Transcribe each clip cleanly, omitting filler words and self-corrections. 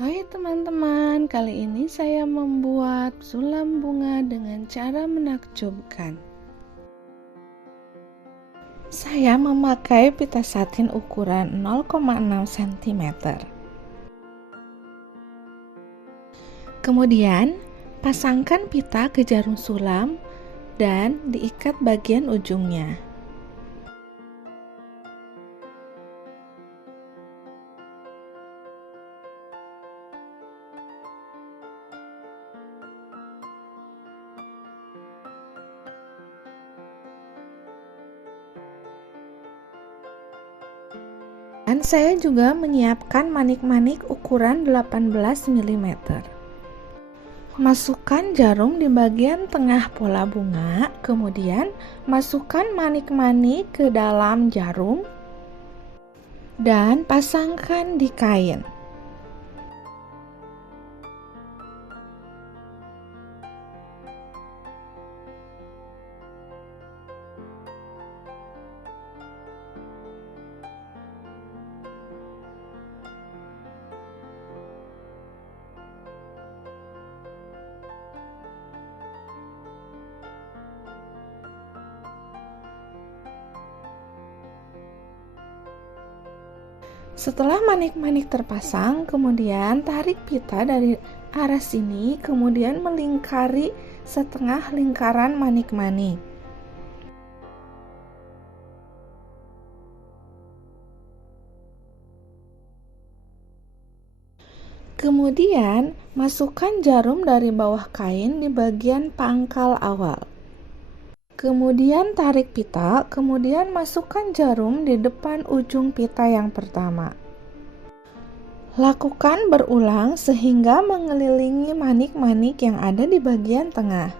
Hai teman-teman, kali ini saya membuat sulam bunga dengan cara menakjubkan. Saya memakai pita satin ukuran 0,6 cm. Kemudian, pasangkan pita ke jarum sulam dan diikat bagian ujungnya. Dan saya juga menyiapkan manik-manik ukuran 18 mm. Masukkan jarum di bagian tengah pola bunga, kemudian masukkan manik-manik ke dalam jarum dan pasangkan di kain. Setelah manik-manik terpasang, kemudian tarik pita dari arah sini, kemudian melingkari setengah lingkaran manik-manik. Kemudian, masukkan jarum dari bawah kain di bagian pangkal awal. Kemudian tarik pita, kemudian masukkan jarum di depan ujung pita yang pertama. Lakukan berulang sehingga mengelilingi manik-manik yang ada di bagian tengah.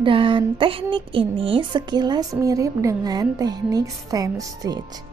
Dan teknik ini sekilas mirip dengan teknik stem stitch.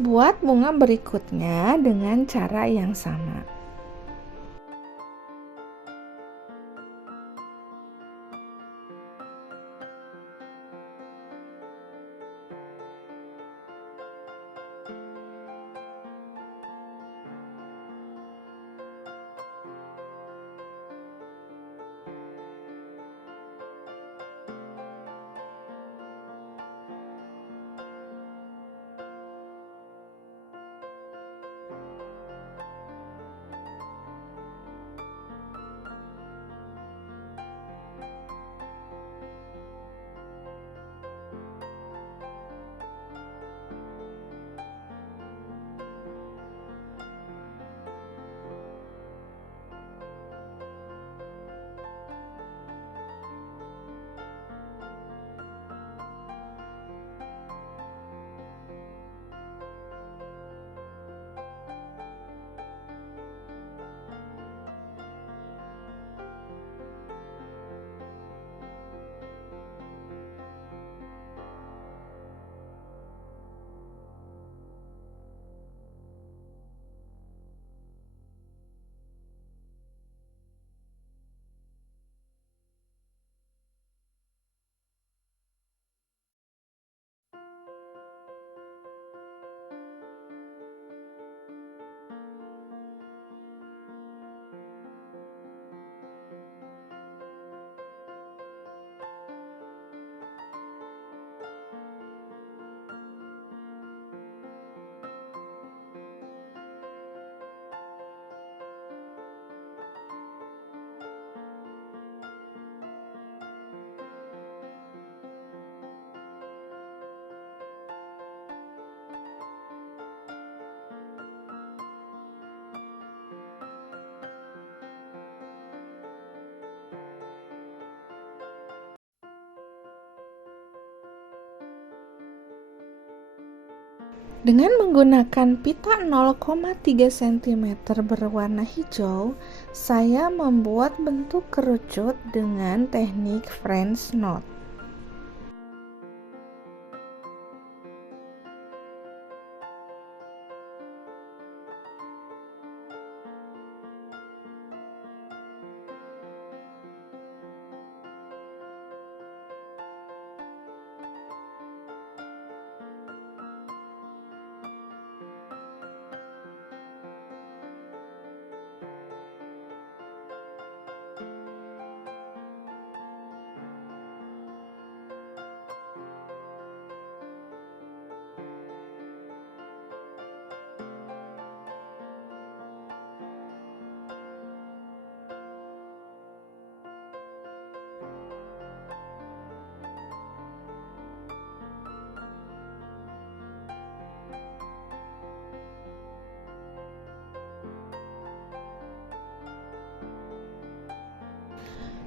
Buat bunga berikutnya dengan cara yang sama. Dengan menggunakan pita 0,3 cm berwarna hijau, saya membuat bentuk kerucut dengan teknik French knot.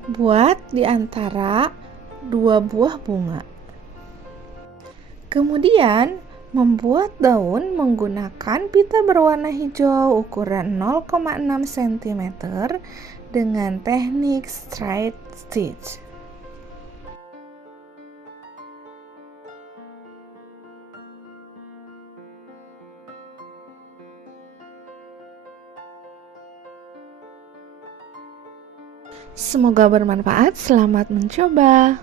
Buat di antara dua buah bunga. Kemudian, membuat daun menggunakan pita berwarna hijau ukuran 0,6 cm dengan teknik straight stitch. Semoga bermanfaat. Selamat mencoba.